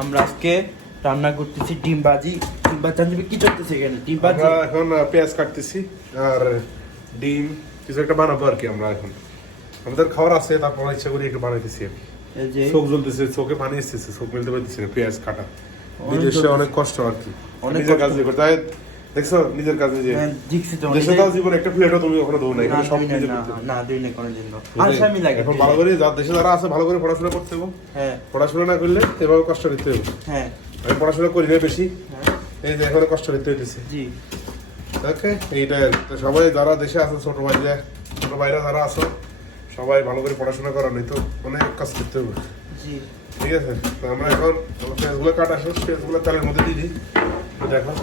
আমরা আজকে রান্না করতেছি ডিম ভাজি। ডিম ভাজি কি চলতেছে এখানে? ডিম ভাজি এখন পেঁয়াজ কাটতেছি আর ডিম কিছু একটা বানাবো আর কি। আমরা এখন আমাদের খাবার আছে, তারপর ইচ্ছা করি একটু বানাইতেছি। এই যে চোখ জ্বলতেছে, চোখে পানি এসেছে, চোখ মেলতে পারতেছি না। পেঁয়াজ কাটা বিদেশে অনেক কষ্ট আর কি, নিজের কাজ দিয়ে করতে হয়। দেখছো নিজের কাজে যে দেশে কাজ জীবন একটা প্লেটও তুমি ওখানে দেবো না, এখানে সব নিজে করতে হবে। না দিই না কোনো দিন আসামি লাগে। এখন ভালো করে দেশে যারা আছে ভালো করে পড়াশোনা করতে হবে। হ্যাঁ পড়াশোনা না করলে এভাবে কষ্ট করতে হবে। হ্যাঁ আমি পড়াশোনা করি না বেশি, হ্যাঁ এই যে এখন কষ্ট করতে হইতেছে। জি ওকে, এইটাই তো। সবাই যারা দেশে আছে, ছোট ভাইরা যারা আছে, সবাই ভালো করে পড়াশোনা করা, নেই তো অনেক কাজ করতে হবে। জি ঠিক আছে, তো আমরা এখন পেঁয়াজগুলো কাটা শেষ, পেঁয়াজগুলো তেলের মধ্যে দিয়ে দিই। দেখো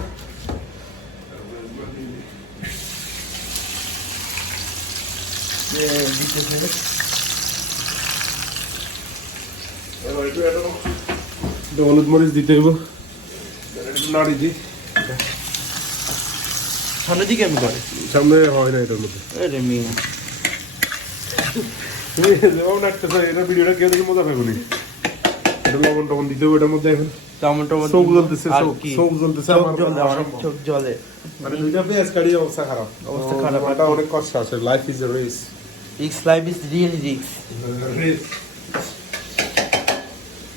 হলুদ মরিচ দিতে হইব, একটু নাড়ি দিই। সামনে দিকে আমি করে সামনে হয় না এটার মধ্যে। আরে মিয়া তুমি যেমন নাড়তেছো, এটা ভিডিওটা কেউ দেখে মজা পাইবো নি। এটা লবণ টবণ দিতে হবে এটার মধ্যে। এখন টমেটো চোখ জ্বলতেছে, চোখ জ্বলতেছে আমার, চোখ জ্বলে। মানে দুইটা পেঁয়াজ কাটি অবস্থা খারাপ, অবস্থা খারাপ। এটা অনেক কষ্ট আছে। Life is a race. Life is really risk.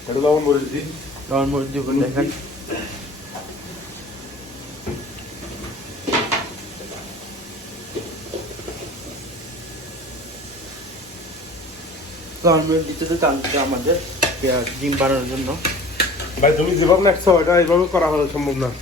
এটা লবণ মরিচ দিই। লবণ মরিচ দিব দেখেন। লবণ মরিচ দিতে তো টানতে আমাদের ডিম বানানোর জন্য। ভাই তুমি যেভাবে নাচছো এটা এইভাবে করা হলে সম্ভব না।